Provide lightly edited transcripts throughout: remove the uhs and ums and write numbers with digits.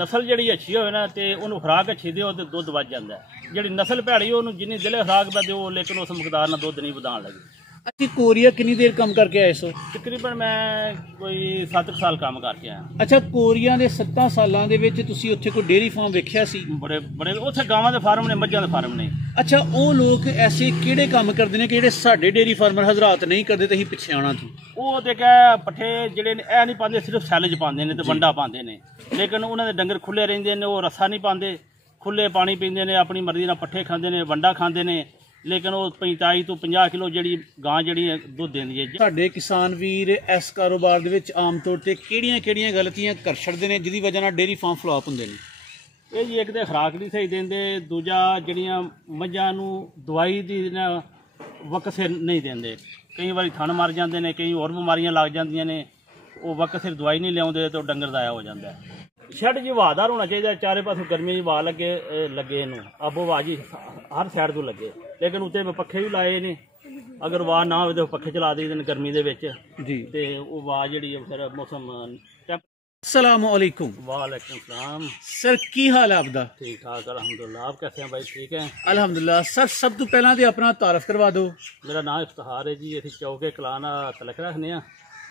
नस्ल जी अच्छी हो ना तो उन्होंने खुराक अच्छी दो तो दुध वध जाता है। जी नस्ल भैड़ी उन्होंने जिन्नी दिले खुराक पा दो लेकिन उस मकदार ना दुध नहीं वधान लगी। अच्छा कोरिया कितनी देर काम करके आए सो? तकरीबन मैं कोई 7 साल काम करके आया। अच्छा कोरिया के 7 सालों के कोई डेयरी फार्म वेख्या सी? बड़े बड़े उत्थे गावां दे फार्म ने मझां दे फार्म ने। अच्छा वो लोग ऐसे किहड़े काम करते हैं कि साडे डेयरी फार्मर हजरात नहीं करते तो असीं पिछे आना थी? वो तो क्या पट्ठे जिहड़े ने ऐ नहीं पाते सिर्फ सैल च पाते हैं तो वंडा पाते हैं लेकिन उन्होंने डंगर खुले रहिंदे ने वो रस्सा नहीं पाते खुले पानी पींदे ने अपनी मर्जी नाल पट्ठे खांदे ने वंडा खांदे ने लेकिन वो 45 तो 50 किलो जी गां जी दुध देंदी है। साडे किसान वीर इस कारोबार दे विच आम तौर ते किहड़ियां गलतियां कर छड़दे ने जिहदी वजह नाल डेयरी फार्म फ्लॉप हुंदे ने? ये जी एक तो खुराक नहीं सही देंदे, दूजा जिहड़ियां मझां नूं दवाई दी वक्त सिर नहीं देंदे। कई बार थन मर जाते हैं, कई होर बीमारियां लग जांदियां ने, वो वक्त सिर दवाई नहीं लियाउंदे तो डंगर दाया हो जाता है। शैड जी हवादार होना चाहिए, चारे पासों गर्मी की हवा लगे लगे इनू आबो हवा जी हर साइड तो लगे लेकिन उत्ते मैं पक्खे भी लाए ने अगर वाह ना हो तो पक्खे चला दी गर्मी दे विच जी ते वो वाह जिहड़ी फिर मौसम। अस्सलाम वालेकुम। वालेकुम सलाम सर की हाल है आपका? ठीक ठाक अल्हम्दुलिल्लाह, आप कैसे हैं भाई? ठीक है अल्हम्दुलिल्लाह। सर सब तो पहला तो अपना तारफ करवा दो। मेरा नाम इफ्तिखार है जी, असीं चौके कलाना तलक रखने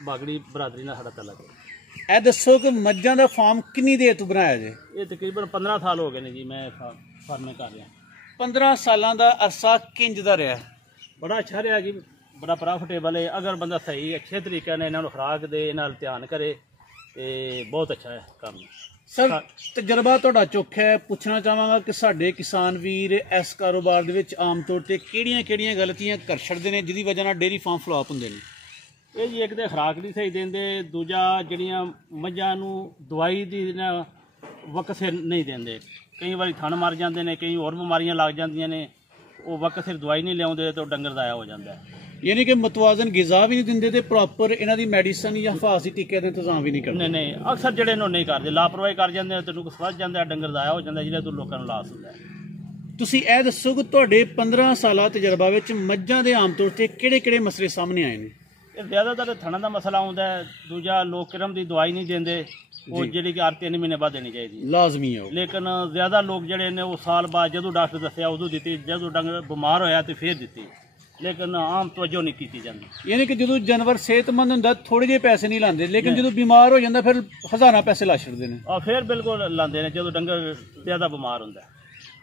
बागड़ी बरादरी नाल साडा तलक है। ए दसो कि मज्जां दा फार्म कितनी देर तो बनाया जे? ये तकरीबन 15 साल हो गए ने जी मैं फार्मिंग कर रहा। 15 सालों का अरसा किंज दा रहा? बड़ा अच्छा रहा जी, बड़ा प्रॉफिटेबल है अगर बंदा सही अच्छे तरीके ने इन्होंने खुराक दे नाल ध्यान करे तो बहुत अच्छा है काम। सर तजर्बा तुहाडा चौखा है, पूछना चाहांगा कि साडे किसान वीर इस कारोबार दे विच आम तौर ते किहड़ियां गलतियां कर छड़दे ने जिहदी वजह नाल डेयरी फार्म फ्लॉप हुंदे ने? ये जी एक तो खुराक नहीं सही देंदे, दूजा जिहड़ियां मझां नूं दवाई दी वक्त सिर नहीं देंदे। कई बार थन मर जाते हैं, कई होर बीमारियां लग जांदियां ने, वो वक्त सिर दवाई नहीं लियाउंदे तो डंगर दाया हो जाता है। यानी कि मुतवाजन गिज़ा भी नहीं दिंदे ते प्रॉपर इन्हां दी मेडिसिन या हिफाजती टीके का इंतजाम भी नहीं करते? नहीं अक्सर जिहड़े इन्होंने नहीं करते लापरवाही कर जाते हैं तो नुक्स फस जाता है, डंगर दाया हो जाता है जिहदे तो लोगों को लास होंदा है। तुसीं ਇਹ ਦੱਸੋ कि तुहाडे 15 साल तजर्बा विच मज्जां दे आम तौर ते किहड़े मसले सामने आए ने? ज़्यादातर थना का मसला आता है, दूजा लोग किरम की दवाई नहीं देंगे वो जी कि हर 3 महीने बाद देनी चाहिए लाजमी है, लेकिन ज़्यादा लोग जोड़े ने वो साल बाद जो डॉक्टर दसिया उदू दी, जो डंगर बीमार होया तो फिर दी, लेकिन आम तवज्जो नहीं की जाती। यानी कि जो जानवर सेहतमंद होंदा थोड़े जे पैसे नहीं लाते लेकिन जो बीमार हो जाता फिर हज़ारां पैसे ला छड़दे ने और फिर बिल्कुल लाते हैं जो डंगर ज़्यादा बीमार होंदा।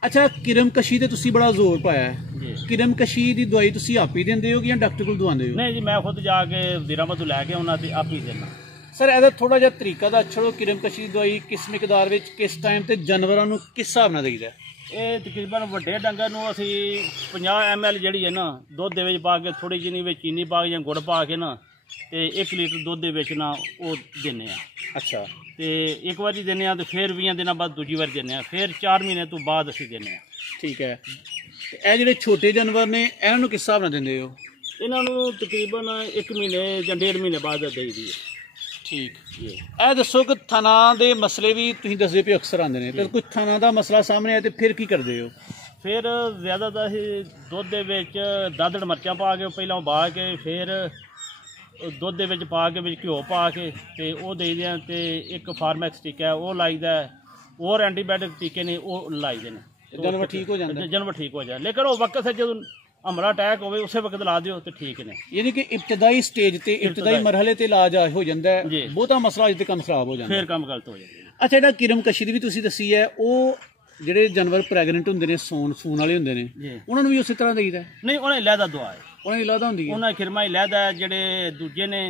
अच्छा किरमकशी ते तुसीं बड़ा जोर पाया है, किरमकशी की दवाई तुसीं आप ही देंदे हो कि डॉक्टर को दवांदे हो? नहीं जी मैं खुद जाके दीराबाद लैके आना ते आप ही देना। सर ਇਹਦਾ थोड़ा ਜਿਹਾ तरीका दसो किरमकशी की दवाई किस मिकदार में किस टाइम ते जानवरों को किस हिसाब नाल देईदा? ये तकरीबन वड्डे डंगर नूं असीं 50 ml जिहड़ी है ना दुध दे विच पा के थोड़ी जिनी विच चीनी पा के जां गुड़ पा के ना ते 1 लीटर दुध दे विच ना वो दिन्ने आ। अच्छा ते एक बारी दिन्ने आ ते फिर 20 दिनों बाद दूजी बार दिन्ने आ, फिर 4 महीने तो बाद असीं दिन्ने आ। ठीक है। ਇਹ ਜਿਹੜੇ छोटे जानवर ने ਇਹਨਾਂ ਨੂੰ किस हिसाब नाल दिंदे हो? इन्हां नूं तकरीबन 1 महीने जां 1.5 महीने बाद देईदी है। ठीक जी। ਇਹ ਦੱਸੋ कि ਥਣਾ ਦੇ ਮਸਲੇ ਵੀ ਤੁਸੀਂ ਦੱਸਦੇ ਪਏ ਅਕਸਰ ਆਉਂਦੇ ਨੇ ਤੇ ਕੋਈ ਥਣਾ ਦਾ ਮਸਲਾ ਸਾਹਮਣੇ ਆਇਆ ਤੇ ਫਿਰ ਕੀ ਕਰਦੇ ਹੋ? फिर ज़्यादातर असीं दुध दे विच दादड़ मिर्चां पा के पहलां उबाल के फिर दुध दे विच पा के विच घ्यो पा के ते ओह देईदे आ ते एक फार्मैक्स टीका है ओह लाईदा है, होर एंटीबायोटिक टीके ने ओह लाईदे ने, जानवर ठीक हो जाता है? जानवर ठीक हो जाए लेकिन वो वक्त से जो हमला अटैक हो उस वक्त ला दिओ तो ठीक ने। यानी कि इब्तदाई स्टेज ते इब्तदाई मरहले ते इलाज हो जाता है, बहुता मसला अज तक काम खराब हो जाता है, फिर काम गलत हो जाता है। अच्छा ਜਿਹੜਾ ਕਿਰਮਕਸ਼ੀ ਦੀ ਵੀ ਤੁਸੀਂ ਦੱਸੀ ਹੈ ਉਹ ਜਿਹੜੇ ਜਾਨਵਰ ਪ੍ਰੈਗਨੈਂਟ ਹੁੰਦੇ ਨੇ ਸੂਣ ਵਾਲੇ ਹੁੰਦੇ ਨੇ ਉਹਨਾਂ ਨੂੰ ਵੀ ਉਸੇ ਤਰ੍ਹਾਂ ਦੇਈਦਾ? ਨਹੀਂ ਉਹਨਾਂ ਦੀ ਲਹਿਦਾ ਦੁਆ ਹੈ, ਉਹਨਾਂ ਦੀ ਲਹਿਦਾ ਹੁੰਦੀ ਹੈ, ਉਹਨਾਂ ਦੀ ਖਿਰਮਾ ਹੀ ਲਹਿਦਾ ਹੈ। ਜਿਹੜੇ ਦੂਜੇ ਨੇ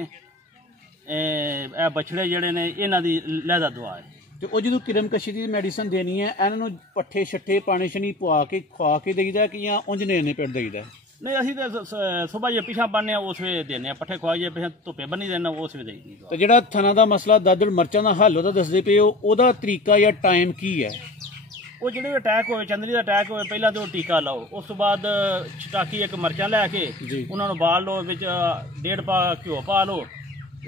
ਇਹ ਬਛੜੇ ਜਿਹੜੇ ਨੇ ਇਹਨਾਂ ਦੀ ਲਹਿਦਾ ਦੁਆ ਹੈ। ਤੇ ਉਹ ਜਦੋਂ ਕਿਰਮਕਸ਼ੀ ਦੀ ਮੈਡੀਸਨ ਦੇਣੀ ਹੈ ਇਹਨਾਂ ਨੂੰ ਪੱਠੇ ਛੱਠੇ ਪਾਣੀ ਸ਼ਨੀ ਪਵਾ ਕੇ ਖਵਾ ਕੇ ਦੇਈਦਾ ਕਿ ਜਾਂ ਉਂਝ ਨੇਰਨੇ ਪੇਟ ਦੇਈਦਾ? नहीं असीं तो सुबह जे पिछा बनने उस वे देने पट्ठे खुआ जे पिछा धुप्पे बन्नी देना उस वे देई। तो जिहड़ा थना दा मसला दादड़ मर्चां दा हल ओहदा दसदे पे हो ओहदा तरीका या टाइम की है? वो जिहड़े अटैक होए चंदरी दा अटैक होए पहला तो टीका लाओ, उस तो बाद चटाकी एक मर्चां लैके उन्हां नूं बाल लो, विच 1.5 पा घ्यो पा लो,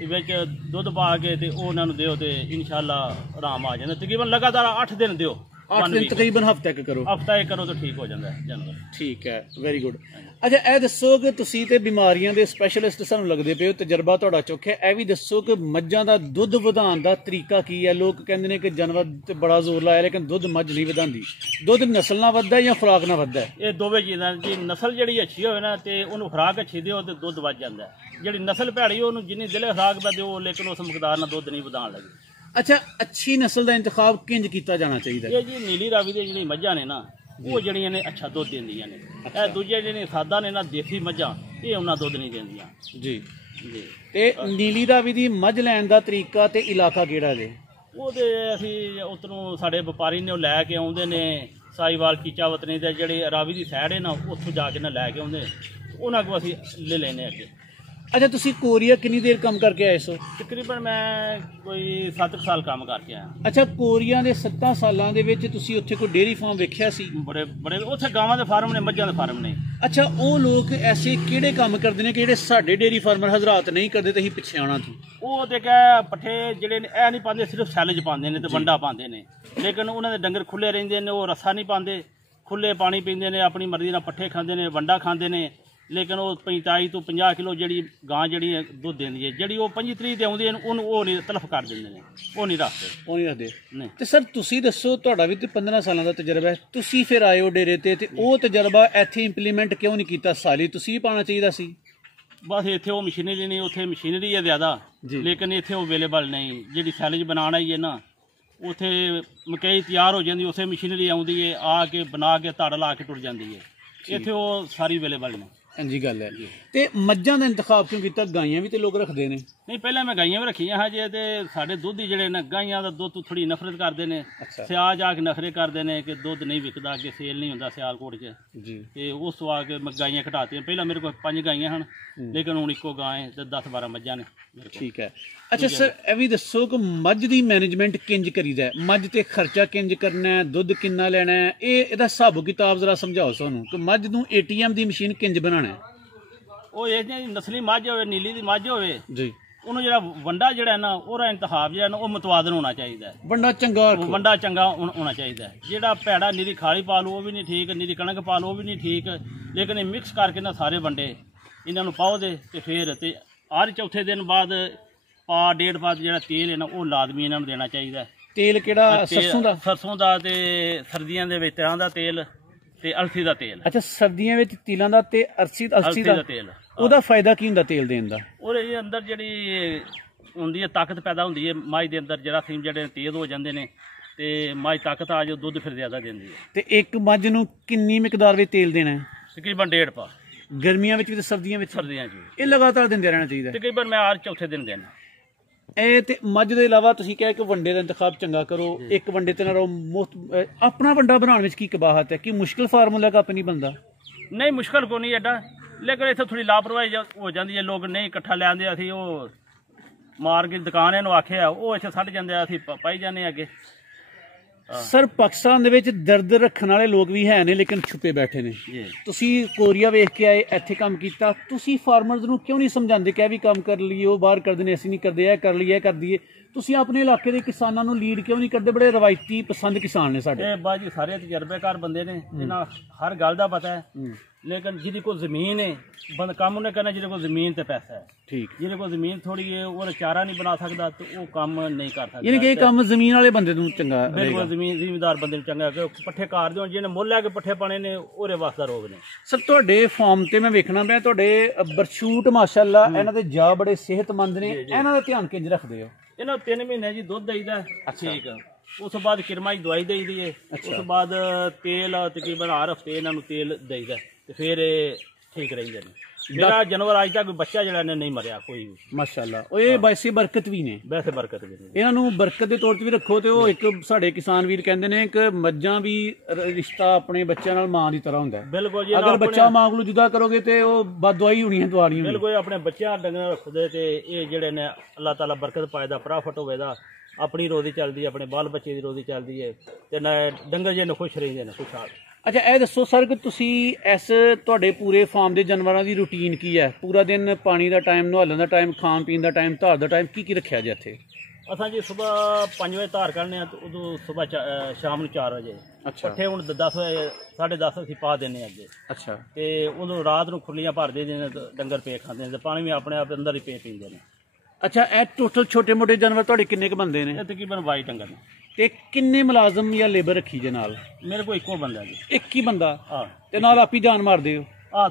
विच दुध पा के ते ओह उन्हां नूं दिओ ते इंशाअल्लाह आराम आ जांदा। तकरीबन लगातार 8 दिन दिओ 8 ਦਿਨ ਤਕਰੀਬਨ ਹਫ਼ਤੇ ਤੱਕ ਕਰੋ। ਹਫਤਾ ਇੱਕ ਕਰੋ ਤਾਂ ਠੀਕ ਹੋ ਜਾਂਦਾ ਹੈ ਜਾਨਵਰ। ਠੀਕ ਹੈ, ਵੈਰੀ ਗੁੱਡ। ਅੱਛਾ, ਇਹ ਦੱਸੋ ਕਿ ਤੁਸੀਂ ਤੇ ਬਿਮਾਰੀਆਂ ਦੇ ਸਪੈਸ਼ਲਿਸਟ ਸਾਨੂੰ ਲੱਗਦੇ ਪਏ ਹੋ, ਤਜਰਬਾ ਤੁਹਾਡਾ ਚੁੱਕ ਹੈ। ਇਹ ਵੀ ਦੱਸੋ ਕਿ ਮੱਝਾਂ ਦਾ ਦੁੱਧ ਵਧਾਉਣ ਦਾ ਤਰੀਕਾ ਕੀ ਹੈ? ਲੋਕ ਕਹਿੰਦੇ ਨੇ ਕਿ ਜਾਨਵਰ ਤੇ ਬੜਾ ਜ਼ੋਰ ਲਾਇਆ ਲੇਕਿਨ ਦੁੱਧ ਮੱਝ ਨਹੀਂ ਵਧਾਉਂਦੀ। ਦੁੱਧ ਨਸਲ ਨਾਲ ਵੱਧਦਾ ਜਾਂ ਖੁਰਾਕ ਨਾਲ ਵੱਧਦਾ? ਇਹ ਦੋਵੇਂ ਚੀਜ਼ਾਂ ਜੀ। ਨਸਲ ਜਿਹੜੀ ਅੱਛੀ ਹੋਵੇ ਨਾ ਤੇ ਉਹਨੂੰ ਖੁਰਾਕ ਅੱਛੀ ਦਿਓ ਤੇ ਦੁੱਧ ਵੱਧ ਜਾਂਦਾ ਹੈ। ਜਿਹੜੀ ਨਸਲ ਭੈੜੀ ਉਹਨੂੰ ਜਿੰਨੀ ਦਿਲੇ ਖੁਰਾਕ ਦਾ ਦਿਓ ਲੇਕਿਨ ਉਸ ਮਿਕਦਾਰ ਨਾਲ ਦੁੱਧ ਨਹੀਂ ਵਧਾਉਣ ਲੱਗੀ। ਅੱਛਾ, ਅੱਛੀ ਨਸਲ ਦਾ ਇੰਤਖਾਬ ਕਿੰਜ ਕੀਤਾ ਜਾਣਾ ਚਾਹੀਦਾ? ਇਹ ਜੀ ਨੀਲੀ ਰਾਵੀ ਦੇ ਜਿਹੜੀ ਮੱਝਾਂ ਨੇ ਨਾ ਉਹ ਜਿਹੜੀਆਂ ਨੇ ਅੱਛਾ ਦੁੱਧ ਦਿੰਦੀਆਂ ਨੇ। ਇਹ ਦੂਜੇ ਜਿਹੜੇ ਸਾਦਾ ਨੇ ਨਾ ਦੇਸੀ ਮੱਝਾਂ ਇਹ ਉਹਨਾਂ ਦੁੱਧ ਨਹੀਂ ਦਿੰਦੀਆਂ ਜੀ ਜੀ। ਤੇ ਨੀਲੀ ਰਾਵੀ ਦੀ ਮੱਝ ਲੈਣ ਦਾ ਤਰੀਕਾ ਤੇ ਇਲਾਕਾ ਕਿਹੜਾ ਜੇ? ਉਹਦੇ ਅਸੀਂ ਉੱਧਰੋਂ ਸਾਡੇ ਵਪਾਰੀ ਨੇ ਉਹ ਲੈ ਕੇ ਆਉਂਦੇ ਨੇ ਸਾਈਵਾਲ ਚੀਚਾਵਤਨੀ ਦੇ ਜਿਹੜੇ ਰਾਵੀ ਦੀ ਸਾਈਡ ਹੈ ਨਾ ਉੱਥੋਂ ਜਾ ਕੇ ਨਾ ਲੈ ਕੇ ਆਉਂਦੇ ਉਹਨਾਂ ਕੋਲ ਅਸੀਂ ਲੈ ਲੈਨੇ ਅੱਗੇ। ਅੱਛਾ, ਤੁਸੀਂ ਕੋਰੀਆ ਕਿੰਨੀ ਦੇਰ ਕੰਮ ਕਰਕੇ ਆਏ ਸੋ? ਤਕਰੀਬਨ ਮੈਂ ਕੋਈ 7 ਸਾਲ ਕੰਮ ਕਰਕੇ ਆਇਆ। ਅੱਛਾ, ਕੋਰੀਆ ਦੇ 7 ਸਾਲਾਂ ਦੇ ਵਿੱਚ ਤੁਸੀਂ ਉੱਥੇ ਕੋਈ ਡੇਅਰੀ ਫਾਰਮ ਵੇਖਿਆ ਸੀ? ਬੜੇ ਬੜੇ ਉੱਥੇ ਗਾਵਾਂ ਦੇ ਫਾਰਮ ਨੇ, ਮੱਝਾਂ ਦੇ ਫਾਰਮ ਨੇ। ਅੱਛਾ, ਉਹ ਲੋਕ ਐਸੇ ਕਿਹੜੇ ਕੰਮ ਕਰਦੇ ਨੇ ਕਿ ਜਿਹੜੇ ਸਾਡੇ ਡੇਅਰੀ ਫਾਰਮਰ ਹਜ਼ਰਾਤ ਨਹੀਂ ਕਰਦੇ ਤੇ ਅਸੀਂ ਪਿੱਛੇ ਆਉਣਾ ਸੀ? ਉਹ ਤੇ ਕਹਿ ਪੱਠੇ ਜਿਹੜੇ ਨੇ ਇਹ ਨਹੀਂ ਪਾਉਂਦੇ, ਸਿਰਫ ਸੈਲਜ ਪਾਉਂਦੇ ਨੇ ਤੇ ਵੰਡਾ ਪਾਉਂਦੇ ਨੇ। ਲੇਕਿਨ ਉਹਨਾਂ ਦੇ ਡੰਗਰ ਖੁੱਲੇ ਰਹਿੰਦੇ ਨੇ, ਉਹ ਰੱਸਾ ਨਹੀਂ ਪਾਉਂਦੇ, ਖੁੱਲੇ ਪਾਣੀ ਪੀਂਦੇ ਨੇ, ਆਪਣੀ ਮਰਜ਼ੀ ਨਾਲ ਪੱਠੇ ਖਾਂਦੇ ਨੇ, ਵੰਡਾ ਖਾਂਦੇ ਨੇ। ਲੇਕਿਨ ਉਹ 45 ਤੋਂ 50 ਕਿਲੋ ਜਿਹੜੀ ਗਾਂ ਜਿਹੜੀ ਦੁੱਧ ਦਿੰਦੀ ਹੈ, ਜਿਹੜੀ ਉਹ 25 30 ਤੇ ਆਉਂਦੀ ਹੈ ਉਹਨੂੰ ਉਹ ਨਹੀਂ ਤਲਫ ਕਰ ਦਿੰਦੇ ਨੇ, ਉਹ ਨਹੀਂ ਰੱਖਦੇ। ਉਹ ਨਹੀਂ ਰੱਖਦੇ ਨਹੀਂ। ਤੇ ਸਰ ਤੁਸੀਂ ਦੱਸੋ, ਤੁਹਾਡਾ ਵੀ ਤੇ 15 ਸਾਲਾਂ ਦਾ ਤਜਰਬਾ ਹੈ, ਤੁਸੀਂ ਫਿਰ ਆਏ ਹੋ ਡੇਰੇ ਤੇ ਉਹ ਤਜਰਬਾ ਇੱਥੇ ਇੰਪਲੀਮੈਂਟ ਕਿਉਂ ਨਹੀਂ ਕੀਤਾ? ਸਾਲੀ ਤੁਸੀਂ ਵੀ ਪਾਉਣਾ ਚਾਹੀਦਾ ਸੀ। ਬਸ ਇੱਥੇ ਉਹ ਮਸ਼ੀਨਰੀ ਨਹੀਂ, ਉੱਥੇ ਮਸ਼ੀਨਰੀ ਹੈ ਜ਼ਿਆਦਾ ਲੇਕਿਨ ਇੱਥੇ ਉਹ ਅਵੇਲੇਬਲ ਨਹੀਂ। ਜਿਹੜੀ ਸੈਲਜ ਬਣਾਉਣ ਆਈ ਹੈ ਨਾ ਉੱਥੇ ਮਕਈ ਤਿਆਰ ਹੋ ਜਾਂਦੀ, ਉੱਥੇ ਮਸ਼ੀਨਰੀ ਆਉਂਦੀ ਹੈ, ਆ ਕੇ ਬਣਾ ਕੇ ਧੜ ਲਾ ਕੇ ਟੁੱਟ ਜਾਂਦੀ ਹੈ। ਇੱਥੇ ਉਹ ਸਾਰੀ ਅਵੇਲੇਬਲ ਨੇ। ਹਾਂਜੀ ਗੱਲ ਹੈ। ਤੇ ਮੱਝਾਂ ਦਾ ਇੰਤਖਾਬ ਕਿਉਂ ਕੀਤਾ? ਗਾਈਆਂ ਵੀ ਤੇ ਲੋਕ ਰੱਖਦੇ ਨੇ। ਨਹੀਂ, ਪਹਿਲਾਂ ਮੈਂ ਗਾਈਆਂ ਵੀ ਰੱਖੀਆਂ ਹਜੇ ਤੇ ਸਾਡੇ ਦੁੱਧ ਹੀ ਜਿਹੜੇ ਨੇ ਗਾਈਆਂ ਦਾ ਦੁੱਧ ਤੋਂ ਥੋੜੀ ਨਫ਼ਰਤ ਕਰਦੇ ਨੇ। ਸਿਆਜ ਆ ਕੇ ਨਖਰੇ ਕਰਦੇ ਨੇ ਕਿ ਦੁੱਧ ਨਹੀਂ ਵਿਕਦਾ, ਅੱਗੇ ਸੇਲ ਨਹੀਂ ਹੁੰਦਾ ਸਿਆਲਕੋਟ 'ਚ ਜੀ। ਤੇ ਉਸ ਤੋਂ ਆ ਕੇ ਮੈਂ ਗਾਈਆਂ ਘਟਾਤੀਆਂ। ਪਹਿਲਾਂ ਮੇਰੇ ਕੋਲ 5 ਗਾਈਆਂ ਹਨ ਲੇਕਿਨ ਹੁਣ ਇੱਕੋ ਗਾਂ ਹੈ ਤੇ 10 12 ਮੱਝਾਂ ਨੇ। ਠੀਕ ਹੈ। ਅੱਛਾ ਸਰ, ਇਹ ਵੀ ਦੱਸੋ ਕਿ ਮੱਝ ਦੀ ਮੈਨੇਜਮੈਂਟ ਕਿੰਜ ਕਰੀਦਾ? ਮੱਝ ਤੇ ਖਰਚਾ ਕਿੰਜ ਕਰਨਾ ਹੈ? ਦੁੱਧ ਕਿੰਨਾ ਲੈਣਾ ਹੈ? ਇਹਦਾ ਹਿਸਾਬੋ ਕਿਤਾਬ ਜ਼ਰਾ ਸਮਝਾਓ ਸਾਨੂੰ ਕਿ ਮੱਝ ਨੂੰ ATM ਦੀ ਮਸ਼ੀਨ ਕਿੰਜ ਬਣਾਉਣਾ ਹੈ? ਉਹ ਇਹ ਨਸਲੀ ਮੱਝ ਹੋਵੇ, ਨੀਲੀ ਦੀ ਮੱਝ ਹੋਵੇ ਜੀ, ਉਹਨੂੰ ਜਿਹੜਾ ਵੰਡਾ ਜਿਹੜਾ ਨਾ ਉਹਦਾ ਇੰਤਖਾਬ ਜਿਹੜਾ ਨਾ ਉਹ ਮੁਤਵਾਜ਼ਨ ਹੋਣਾ ਚਾਹੀਦਾ। ਵੰਡਾ ਚੰਗਾ ਹੋਣਾ ਚਾਹੀਦਾ। ਜਿਹੜਾ ਭੈੜਾ ਨੀਰੀ ਖਾਲੀ ਪਾ ਲਓ ਉਹ ਵੀ ਨਹੀਂ ਠੀਕ, ਨੀਰੀ ਕਣਕ ਪਾ ਲਓ ਉਹ ਵੀ ਨਹੀਂ ਠੀਕ। ਲੇਕਿਨ ਇਹ ਮਿਕਸ ਕਰਕੇ ਨਾ ਸਾਰੇ ਵੰਡੇ ਇਹਨਾਂ ਨੂੰ ਪਾਓ ਦੇ ਤੇ ਫਿਰ ਤੇ ਹਰ ਚੌਥੇ ਦਿਨ ਬਾਅਦ ਪਾ ਡੇਢ ਬਾਅਦ ਜਿਹੜਾ ਤੇਲ ਹੈ ਨਾ ਉਹ ਲਾਜ਼ਮੀ ਇਹਨਾਂ ਨੂੰ ਦੇਣਾ ਚਾਹੀਦਾ। ਤੇਲ ਕਿਹੜਾ? ਸਰਸੋਂ ਦਾ? ਸਰਸੋਂ ਦਾ ਤੇ ਸਰਦੀਆਂ ਦੇ ਵਿੱਚ ਤਿਲਾਂ ਦਾ ਤੇਲ ਤੇ ਅਲਸੀ ਦਾ ਤੇਲ। ਅੱਛਾ, ਸਰਦੀਆਂ ਵਿੱਚ ਤਿਲਾਂ ਦਾ ਤੇ ਅਲਸੀ ਦਾ ਤੇਲ। ਉਹਦਾ ਫਾਇਦਾ ਕੀ ਹੁੰਦਾ ਤੇਲ ਦੇਣ ਦਾ? ਉਹਦੇ ਅੰਦਰ ਜਿਹੜੀ ਹੁੰਦੀ ਹੈ ਤਾਕਤ ਪੈਦਾ ਹੁੰਦੀ ਹੈ ਮੱਝ ਦੇ ਅੰਦਰ, ਜਰਾਸੀਮ ਜਿਹੜੇ ਤੇਜ਼ ਹੋ ਜਾਂਦੇ ਨੇ ਤੇ ਮੱਝ ਤਾਕਤ ਆ ਜਾਓ, ਦੁੱਧ ਫਿਰ ਜ਼ਿਆਦਾ ਦਿੰਦੀ ਹੈ। ਤੇ ਇੱਕ ਮੱਝ ਨੂੰ ਕਿੰਨੀ ਮਿਕਦਾਰ ਵਿੱਚ ਤੇਲ ਦੇਣਾ ਹੈ? ਤਕਰੀਬਨ 1.5 ਪਾ। ਗਰਮੀਆਂ ਵਿੱਚ ਵੀ ਤੇ ਸਰਦੀਆਂ ਵਿੱਚ? ਸਰਦੀਆਂ 'ਚ ਵੀ। ਇਹ ਲਗਾਤਾਰ ਦਿੰਦੇ ਰਹਿਣਾ ਚਾਹੀਦਾ? ਤਕਰੀਬਨ ਮੈਂ ਹਰ ਚੌਥੇ ਦਿਨ ਦੇਣਾ। ਇਹ ਤੇ ਮੱਝ ਦੇ ਇਲਾਵਾ ਤੁਸੀਂ ਕਿਹਾ ਕਿ ਵੰਡੇ ਦਾ ਇੰਤਖਾਬ ਚੰਗਾ ਕਰੋ, ਇੱਕ ਵੰਡੇ ਤੇ ਨਾ ਰਹੋ। ਆਪਣਾ ਵੰਡਾ ਬਣਾਉਣ ਵਿੱਚ ਕੀ ਕਬਾਹਤ ਹੈ? ਕਿ ਮੁਸ਼ਕਿਲ ਫਾਰਮੂਲਾ ਕੱਪ ਨਹੀਂ ਬਣਦਾ? ਨਹੀਂ, ਮੁਸ਼ਕਿਲ ਕੋਈ ਨਹੀਂ ਐਡਾ, ਲੇਕਿਨ ਇੱਥੇ ਥੋੜੀ ਲਾਪਰਵਾਹੀ ਹੋ ਜਾਂਦੀ ਹੈ। ਲੋਕ ਨਹੀਂ ਇਕੱਠਾ ਲਿਆਂਦੇ, ਅਸੀਂ ਉਹ ਮਾਰ ਕੇ ਦੁਕਾਨ ਇਹਨੂੰ ਆਖਿਆ ਉਹ ਇੱਥੇ ਛੱਡ ਜਾਂਦੇ ਆ, ਅਸੀਂ ਪਾਈ ਜਾਂਦੇ ਅੱਗੇ। ਸਰ, ਪਾਕਿਸਤਾਨ ਦੇ ਵਿੱਚ ਦਰਦ ਰੱਖਣ ਵਾਲੇ ਲੋਕ ਵੀ ਹੈ ਨੇ ਲੇਕਿਨ ਛੁਪੇ ਬੈਠੇ ਨੇ। ਤੁਸੀਂ ਕੋਰੀਆ ਵੇਖ ਕੇ ਆਏ, ਇੱਥੇ ਕੰਮ ਕੀਤਾ, ਤੁਸੀਂ ਫਾਰਮਰਜ਼ ਨੂੰ ਕਿਉਂ ਨਹੀਂ ਸਮਝਾਉਂਦੇ ਕਿ ਇਹ ਵੀ ਕੰਮ ਕਰ ਲਈਏ, ਉਹ ਬਾਹਰ ਕਰਦੇ ਨੇ, ਅਸੀਂ ਨਹੀਂ ਕਰਦੇ, ਇਹ ਕਰ ਲਈਏ, ਇਹ ਕਰ ਦਈਏ? ਤੁਸੀਂ ਆਪਣੇ ਇਲਾਕੇ ਦੇ ਕਿਸਾਨਾਂ ਨੂੰ ਲੀਡ ਕਿਉਂ ਨਹੀਂ ਕਰਦੇ? ਬੜੇ ਰਵਾਇਤੀ ਪਸੰਦ ਕਿਸਾਨ ਨੇ ਸਾਡੇ। ਬਾਜੀ ਸਾਰੇ ਤਜਰਬੇਕਾਰ ਬੰਦੇ ਨੇ, ਇਹਨਾਂ ਹਰ ਗੱਲ ਦਾ ਪਤਾ ਹੈ। ਲੇਕਿਨ ਜਿਹਦੇ ਕੋਲ ਜ਼ਮੀਨ ਹੈ ਬੰਦ ਕੰਮ ਉਹਨੇ ਕਰਨਾ, ਜਿਹਦੇ ਕੋਲ ਜ਼ਮੀਨ ਤੇ ਪੈਸਾ ਹੈ। ਠੀਕ। ਜਿਹਦੇ ਕੋਲ ਜ਼ਮੀਨ ਥੋੜੀ ਹੈ ਉਹ ਚਾਰਾ ਨਹੀਂ ਬਣਾ ਸਕਦਾ ਤੇ ਉਹ ਕੰਮ ਨਹੀਂ ਕਰ ਸਕਦਾ। ਯਾਨੀ ਕਿ ਇਹ ਕੰਮ ਜ਼ਮੀਨ ਵਾਲੇ ਬੰਦੇ ਨੂੰ ਚੰਗਾ? ਬਿਲਕੁਲ, ਜ਼ਿਮੀਂਦਾਰ ਬੰਦੇ ਨੂੰ ਚੰਗਾ ਕਿ ਪੱਠੇ ਕਾਰ ਦਿਓ, ਜਿਹਨੇ ਮੁੱਲ ਲੈ ਕੇ ਪੱਠੇ ਪਾਣੇ ਨੇ ਉਹਦੇ ਵਾਸਤੇ ਰੋਗ ਨੇ। ਸਰ, ਤੁਹਾਡੇ ਫਾਰਮ ਤੇ ਮੈਂ ਵੇਖਣਾ ਪਿਆ ਤੁਹਾਡੇ ਬਰਸ਼ੂਟ ਮਾਸ਼ਾਅੱਲਾ, ਇਹਨਾਂ ਦੇ ਜਾ ਬੜੇ ਸਿਹਤਮੰਦ ਨੇ, ਇਹਨਾਂ ਦਾ ਧਿਆਨ ਕਿੰਜ ਰੱਖਦੇ ਹੋ? ਇਹਨਾਂ 3 ਮਹੀਨੇ ਜੀ ਦੁੱਧ ਦੇਈਦਾ। ਠੀਕ ਆ। ਉਸ ਤੋਂ ਬਾਅਦ ਕਿਰਮਾ ਦੀ ਦਵਾਈ ਦੇਈਦੀ ਹੈ। ਉਸ ਤੋਂ ਬਾਅਦ ਤੇਲ ਤਕਰੀਬਨ ਹਰ ਹਫ਼ਤੇ ਇਹਨਾਂ ਨੂੰ ਤੇਲ ਦੇਈਦਾ ਤੇ ਫਿਰ ਇਹ ਠੀਕ ਰਹਿੰਦੇ ਨੇ। ਮੇਰਾ ਜਾਨਵਰ ਅੱਜ ਤੱਕ ਬੱਚਾ ਜਿਹੜਾ ਨੇ ਨਹੀਂ ਮਰਿਆ ਕੋਈ ਵੀ, ਮਾਸ਼ਾਅੱਲਾ। ਉਹ ਇਹ ਵੈਸੇ ਬਰਕਤ ਵੀ ਨੇ, ਵੈਸੇ ਬਰਕਤ ਵੀ ਨੇ। ਇਹਨਾਂ ਨੂੰ ਬਰਕਤ ਦੇ ਤੌਰ ਤੇ ਵੀ ਰੱਖੋ। ਤੇ ਉਹ ਇੱਕ ਸਾਡੇ ਕਿਸਾਨ ਵੀਰ ਕਹਿੰਦੇ ਨੇ ਕਿ ਮੱਝਾਂ ਵੀ ਰਿਸ਼ਤਾ ਆਪਣੇ ਬੱਚਿਆਂ ਨਾਲ ਮਾਂ ਦੀ ਤਰ੍ਹਾਂ ਹੁੰਦਾ। ਬਿਲਕੁਲ ਜੀ। ਅਗਰ ਬੱਚਾ ਮਾਂ ਕੋਲੋਂ ਜੁਦਾ ਕਰੋਗੇ ਤੇ ਉਹ ਬਦਦੁਆਈ ਹੋਣੀ ਹੈ, ਦੁਆ ਨਹੀਂ ਹੋਣੀ। ਬਿਲਕੁਲ। ਆਪਣੇ ਬੱਚਿਆਂ ਡੰਗਰ ਰੱਖਦੇ ਤੇ ਇਹ ਜਿਹੜੇ ਨੇ ਅੱਲਾਹ ਤਾਲਾ ਬਰਕਤ ਪਾਏਦਾ, ਪ੍ਰਾਫਿਟ ਹੋਵੇਦਾ, ਆਪਣੀ ਰੋਜ਼ੀ ਚੱਲਦੀ ਹੈ, ਆਪਣੇ ਬਾਲ ਬੱਚੇ ਦੀ ਰੋਜ਼ੀ ਚੱਲਦੀ ਹੈ ਤੇ ਨਾ ਡੰਗਰ ਜਿਹੇ ਖੁਸ਼ ਰਹਿੰਦੇ ਨੇ, ਖੁਸ਼ਹਾਲ। ਅੱਛਾ, ਇਹ ਦੱਸੋ ਸਰ ਕਿ ਤੁਸੀਂ ਇਸ ਤੁਹਾਡੇ ਪੂਰੇ ਫਾਰਮ ਦੇ ਜਾਨਵਰਾਂ ਦੀ ਰੂਟੀਨ ਕੀ ਹੈ? ਪੂਰਾ ਦਿਨ ਪਾਣੀ ਦਾ ਟਾਈਮ, ਨਹਾਉਣ ਦਾ ਟਾਈਮ, ਖਾਣ ਪੀਣ ਦਾ ਟਾਈਮ, ਧਾਰ ਦਾ ਟਾਈਮ, ਕੀ ਰੱਖਿਆ ਜੀ ਇੱਥੇ? ਅਸਾਂ ਜੀ ਸਵੇਰ 5 ਵਜੇ ਧਾਰ ਕੱਢਨੇ ਆ ਤੇ ਉਦੋਂ ਸਵੇਰ ਸ਼ਾਮ ਨੂੰ 4 ਵਜੇ ਅੱਛਾ ਪੱਠੇ ਹੁਣ 10 ਵਜੇ 10:30 ਅਸੀਂ ਪਾ ਦਿੰਦੇ ਅੱਗੇ ਅੱਛਾ ਤੇ ਉਦੋਂ ਰਾਤ ਨੂੰ ਖੁੱਲੀਆਂ ਭਰਦੇ ਨੇ ਤੇ ਡੰਗਰ ਪੇ ਖਾਂਦੇ ਨੇ ਤੇ ਪਾਣੀ ਵੀ ਆਪਣੇ ਆਪ ਅੰਦਰ ਹੀ ਪੇ ਪੀਂਦੇ ਨੇ। ਅੱਛਾ ਇਹ ਟੋਟਲ ਛੋਟੇ ਮੋਟੇ ਜਾਨਵਰ ਤੁਹਾਡੇ ਕਿੰਨੇ ਕੁ ਬੰਦੇ ਨੇ ਇਹ ਤਕਰੀਬਨ 22 ਡੰਗਰ ਨੇ। ਤੇ ਕਿੰਨੇ ਮੁਲਾਜ਼ਮ ਜਾਂ ਲੇਬਰ ਰੱਖੀ ਜੇ ਨਾਲ? ਮੇਰੇ ਕੋਲ ਇੱਕੋ ਬੰਦਾ ਜੀ। ਇੱਕ ਹੀ ਬੰਦਾ ਹਾਂ ਤੇ ਨਾਲ ਆਪੀ ਜਾਨ ਮਾਰਦੇ ਹੋ?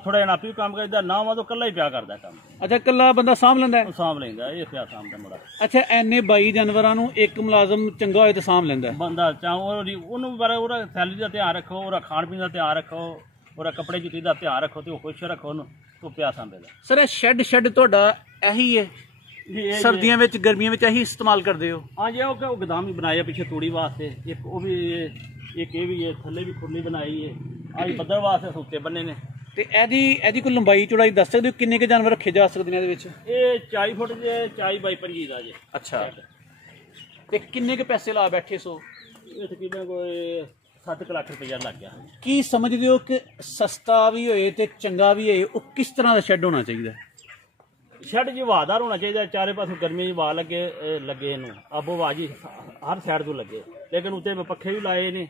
ਥੋੜਾ ਜਿਹਾ ਆਪੀ ਕੰਮ ਕਰਦਾ ਨਾ ਵਾ ਤਾਂ ਇਕੱਲਾ ਹੀ ਪਿਆ ਕਰਦਾ ਕੰਮ। ਅੱਛਾ ਇਕੱਲਾ ਬੰਦਾ ਸਾਂਭ ਲੈਂਦਾ ਹੈ? ਉਹ ਸਾਂਭ ਲੈਂਦਾ ਇਹ ਪਿਆ ਸਾਂਭਦਾ ਮੁੰਡਾ। ਅੱਛਾ ਐਨੇ 22 ਜਾਨਵਰਾਂ ਨੂੰ ਇੱਕ ਮੁਲਾਜ਼ਮ ਚੰਗਾ ਹੋਏ ਤਾਂ ਸਾਂਭ ਲੈਂਦਾ ਹੈ? ਬੰਦਾ ਉਹਨੂੰ ਬਾਰੇ ਉਹਦਾ ਸੈਲਰੀ ਦਾ ਧਿਆਨ ਰੱਖੋ, ਉਹਦਾ ਖਾਣ ਪੀਣ ਦਾ ਧਿਆਨ ਰੱਖੋ, ਉਹਦਾ ਕੱਪੜੇ ਜੁੱਤੀ ਦਾ ਧਿਆਨ ਰੱਖੋ ਤੇ ਉਹ ਖੁਸ਼ ਰੱਖੋ ਉਹਨੂੰ ਤੂੰ ਪਿਆ ਸਾਂਭੇਗਾ। ਸਰ ਇਹ ਸ਼ੈੱਡ ਤੁਹਾਡਾ ਇਹੀ ਹੈ? ਸਰਦੀਆਂ ਵਿੱਚ ਗਰਮੀਆਂ ਵਿੱਚ ਇਹੀ ਇਸਤੇਮਾਲ ਕਰਦੇ ਹੋ? ਹਾਂ ਜੀ ਉਹ ਗੋਦਾਮ ਵੀ ਬਣਾਇਆ ਪਿੱਛੇ ਤੂੜੀ ਵਾਸਤੇ, ਇੱਕ ਉਹ ਵੀ ਇੱਕ ਇਹ ਵੀ ਹੈ, ਥੱਲੇ ਵੀ ਖੁਰਲੀ ਬਣਾਈ ਹੈ, ਆਹ ਬੱਦਲ ਵਾਸਤੇ ਸੁੱਤੇ ਬੰਨੇ ਨੇ। ਤੇ ਇਹਦੀ ਕੋਈ ਲੰਬਾਈ ਚੌੜਾਈ ਦੱਸ ਸਕਦੇ ਹੋ ਕਿੰਨੇ ਕੁ ਜਾਨਵਰ ਰੱਖੇ ਜਾ ਸਕਦੇ ਨੇ ਇਹਦੇ ਵਿੱਚ? ਇਹ 40 ਫੁੱਟ ਜੇ 40 ਬਾਈ 25 ਦਾ ਜੇ। ਅੱਛਾ ਤੇ ਕਿੰਨੇ ਕੁ ਪੈਸੇ ਲਾ ਬੈਠੇ ਸੋ? ਇਹ ਤਕਰੀਬਨ ਕੋਈ 7 ਲੱਖ ਰੁਪਇਆ ਲੱਗ ਗਿਆ। ਕੀ ਸਮਝਦੇ ਹੋ ਕਿ ਸਸਤਾ ਵੀ ਹੋਏ ਤੇ ਚੰਗਾ ਵੀ ਹੋਏ ਉਹ ਕਿਸ ਤਰ੍ਹਾਂ ਦਾ ਸ਼ੈੱਡ ਹੋਣਾ ਚਾਹੀਦਾ? ਸ਼ੈੱਡ ਜੀ ਹਵਾਦਾਰ ਹੋਣਾ ਚਾਹੀਦਾ, ਚਾਰੇ ਪਾਸੋਂ ਗਰਮੀ ਦੀ ਹਵਾ ਲੱਗੇ ਇਹਨੂੰ ਆਬੋ ਹਵਾ ਜੀ ਹਰ ਸਾਈਡ ਤੋਂ ਲੱਗੇ, ਲੇਕਿਨ ਉੱਤੇ ਪੱਖੇ ਵੀ ਲਾਏ ਨੇ,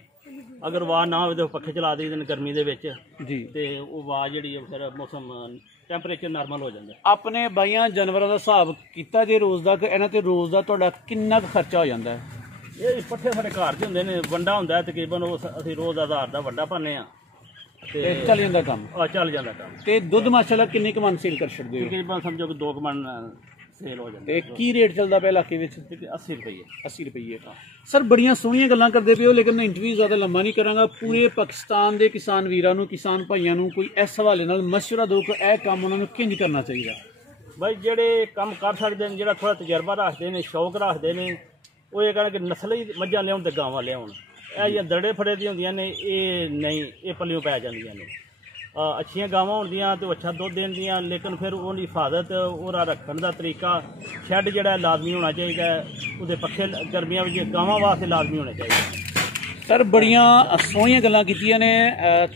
ਅਗਰ ਹਵਾ ਨਾ ਹੋਵੇ ਤਾਂ ਪੱਖੇ ਚਲਾ ਦਈਦੇ ਨੇ ਗਰਮੀ ਦੇ ਵਿੱਚ ਜੀ ਤੇ ਉਹ ਹਵਾ ਜਿਹੜੀ ਫਿਰ ਮੌਸਮ ਟੈਂਪਰੇਚਰ ਨਾਰਮਲ ਹੋ ਜਾਂਦਾ। ਆਪਣੇ ਬਾਈਆਂ ਜਾਨਵਰਾਂ ਦਾ ਹਿਸਾਬ ਕੀਤਾ ਜੇ ਰੋਜ਼ ਦਾ ਕਿ ਇਹਨਾਂ ਤੇ ਰੋਜ਼ ਦਾ ਤੁਹਾਡਾ ਕਿੰਨਾ ਕੁ ਖਰਚਾ ਹੋ ਜਾਂਦਾ ਹੈ? ਇਹ ਪੱਠੇ ਸਾਡੇ ਘਰ ਦੇ ਹੁੰਦੇ ਨੇ, ਵੰਡਾ ਹੁੰਦਾ ਤਕਰੀਬਨ ਉਹ ਅਸੀਂ ਰੋਜ਼ 1000 ਦਾ ਵੱਡਾ ਪਾਉਂਦੇ ਆ ਤੇ ਚੱਲ ਜਾਂਦਾ ਕੰਮ? ਚੱਲ ਜਾਂਦਾ ਕੰਮ। ਤੇ ਦੁੱਧ ਮਾਸ਼ਾਅੱਲਾ ਕਿੰਨੇ ਕੁ ਮਨ ਸੇਲ ਕਰ ਛੱਡਦੇ ਹੋ? ਤਕਰੀਬਨ ਸਮਝੋ ਕਿ 2 ਮਣ ਸੇਲ ਹੋ ਜਾਂਦੀ। ਤੇ ਕੀ ਰੇਟ ਚੱਲਦਾ ਪਿਆ ਇਲਾਕੇ ਵਿੱਚ? 80 ਰੁਪਏ। 80 ਰੁਪਏ। ਸਰ ਬੜੀਆਂ ਸੋਹਣੀਆਂ ਗੱਲਾਂ ਕਰਦੇ ਪਏ ਹੋ ਲੇਕਿਨ ਮੈਂ ਇੰਟਰਵਿਊ ਜ਼ਿਆਦਾ ਲੰਮਾ ਨਹੀਂ ਕਰਾਂਗਾ। ਪੂਰੇ ਪਾਕਿਸਤਾਨ ਦੇ ਕਿਸਾਨ ਵੀਰਾਂ ਨੂੰ, ਕਿਸਾਨ ਭਾਈਆਂ ਨੂੰ ਕੋਈ ਇਸ ਹਵਾਲੇ ਨਾਲ ਮਸ਼ਵਰਾ ਦਿਓ ਕਿ ਇਹ ਕੰਮ ਉਹਨਾਂ ਨੂੰ ਕਿੰਝ ਕਰਨਾ ਚਾਹੀਦਾ? ਬਾਈ ਜਿਹੜੇ ਕੰਮ ਕਰ ਸਕਦੇ ਨੇ, ਜਿਹੜਾ ਥੋੜਾ ਤਜਰਬਾ ਰੱਖਦੇ ਨੇ, ਸ਼ੌਕ ਰੱਖਦੇ ਨੇ, ਉਹ ਇਹ ਕਹਿਣ ਕਿ ਨਸਲੀ ਮੱਝਾਂ ਲਿਆਉਣ ਤੇ ਗਾਵਾਂ ਲਿਆਉਣ। ਇਹ ਜਿਹੜੀਆਂ ਦੜੇ ਫੜੇ ਦੀਆਂ ਹੁੰਦੀਆਂ ਨੇ ਇਹ ਨਹੀਂ, ਇਹ ਪੱਲਿਓਂ ਪੈ ਜਾਂਦੀਆਂ ਨੇ। ਅੱਛੀਆਂ ਗਾਵਾਂ ਹੁੰਦੀਆਂ ਤੇ ਅੱਛਾ ਦੁੱਧ ਦੇਣਦੀਆਂ, ਲੇਕਿਨ ਫਿਰ ਉਹਦੀ ਹਿਫਾਜ਼ਤ, ਉਹਦਾ ਰੱਖਣ ਦਾ ਤਰੀਕਾ, ਸ਼ੈੱਡ ਜਿਹੜਾ ਲਾਜ਼ਮੀ ਹੋਣਾ ਚਾਹੀਦਾ, ਉਹਦੇ ਪੱਖੇ ਗਰਮੀਆਂ ਵਿੱਚ ਗਾਵਾਂ ਵਾਸਤੇ ਲਾਜ਼ਮੀ ਹੋਣੇ ਚਾਹੀਦੇ। ਸਰ ਬੜੀਆਂ ਸੋਹਣੀਆਂ ਗੱਲਾਂ ਕੀਤੀਆਂ ਨੇ,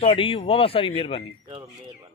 ਤੁਹਾਡੀ ਵਾਹਵਾ ਸਾਰੀ ਮਿਹਰਬਾਨੀ। ਚਲੋ ਮਿਹਰਬਾਨੀ।